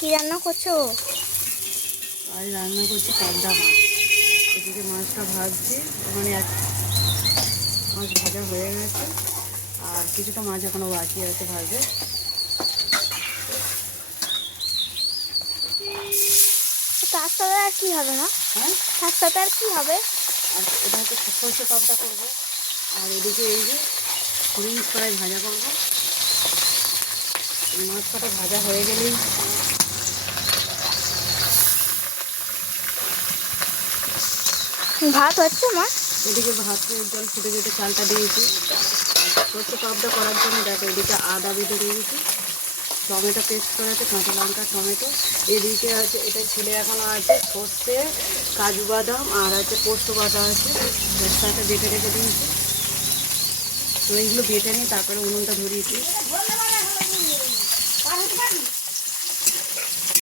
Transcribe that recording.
কি রান্না করছো? আজ রান্না করছি পাবদা মাছ। এদিকে মাছটা ভাজছি, ওখানে এক মাছ ভাজা হয়ে গেছে আর কিছুটা মাছ এখনো বাকি আছে ভাজে। তার সাথে আর কি হবে না? হ্যাঁ, তার সাথে আর কি হবে? আর এটা হচ্ছে সর্ষে পাবদা করবো। আর এদিকে এই যে বিনস কড়াই ভাজা করবো। মাছ কটা ভাজা হয়ে গেলেই ভাত হচ্ছে মা? এদিকে ভাতের জল ফুটে যেতে চালটা দিয়েছি। সর্ষে পাবদা করার জন্য দেখো এদিকে আদা বেটে দিয়েছি, টমেটো পেস্ট করা আছে, কাঁচা লঙ্কা টমেটো। এদিকে আছে, এটা ছেলে এখনো আছে সর্ষে, কাজু বাদাম আর আছে পোস্ত বাটা আছে, এর সাথে বেটে রেখে দিয়েছি। তো এইগুলো বেটে নিই, তারপরে উনুনটা ধরিয়েছি।